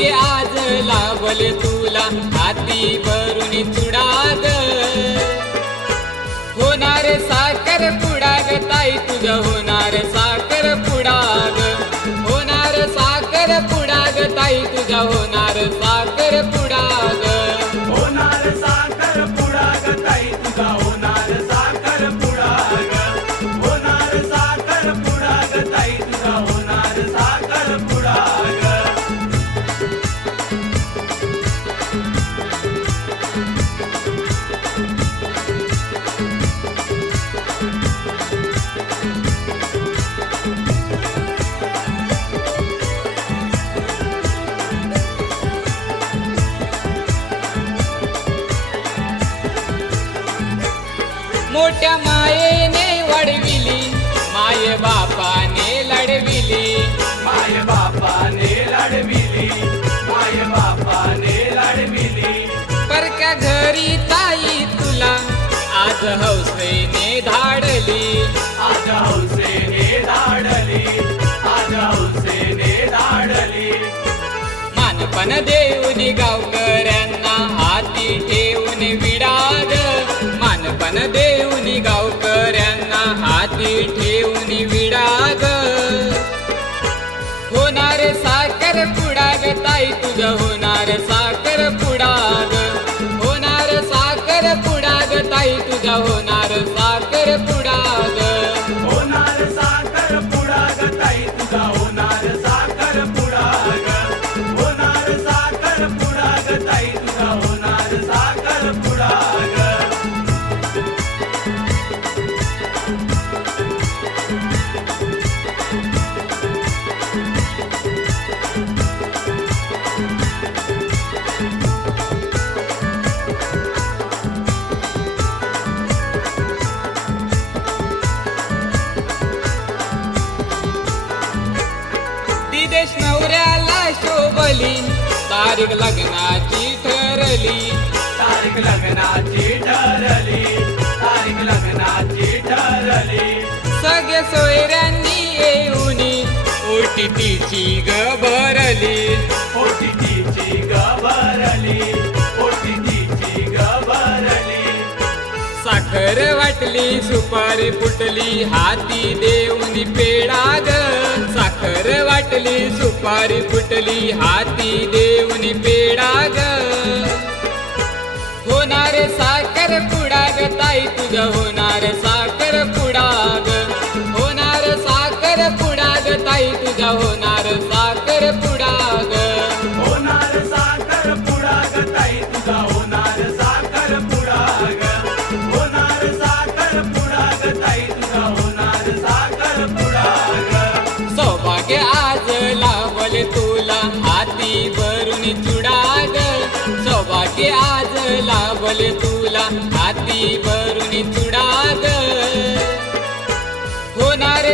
सौभाग्य आज लाभले तुला हाती भरून चुडाग होणार साखर पुडाग ताई तुझं होणार साखर पुडाग होणार साखर पुडाग ताई तुझं होणार साखर पुडाग होणार साखर पुडाग ताई तुझा होणार साखर पुडाग होणार साखर पुडाग ताई तुझा होणार साखर पुडाग मोठ्या मायेने वाढविली माय बापाने लढविली माय बापाने लढविली माय बापाने लढविली परक्या घरी ताई तुला आज हौसेने धाडली आज हौसेने धाडली आज हौसेने धाडली मानपण देऊनी गावकऱ्यांना हाती ठेवून विडाग मानपण देऊनी गावकऱ्यांना हाती ठेवून विडाग होणार साखर पुडाग ताई तुझं होणार साखर पुडाग होणार साखर पुडाग ताई तुझं होणार साखर पुडाग होणार साखर पुडाग ताई तुझा होणार साखर पुडाग होणार साखर पुडाग ताई तुझा होणार साखर पुडाग दिदेश नवऱ्याला शोभली तारीख लग्नाची ठरली तारीख लग्नाची ठरली तारीख लग्नाची ठरली सगळ्या सोयऱ्यांनी येऊनी ओटी तिची ग भरली पोटी तिची गभरली पोटी तिची गभरली साखर वाटली सुपारी फुटली हाती देऊनी पेडाग साखर वाटली सुपारी फुटली हाती देऊनी पेडाग होणार साखर पुडाग ताई तुझं होणार साखर पुडाग होणार साखर पुडाग ताई तुझं होणार साखर पुडाग होणार साखर पुडाग ताई तुझा होणार साखर पुडाग होणार साखर पुडाग ताई तुझा होणार साखर पुडाग सौभाग्य आज लाभले तुला हाती भरून चुडाग सौभाग्य आज लाभले तुला हाती भरून चुडाग होणार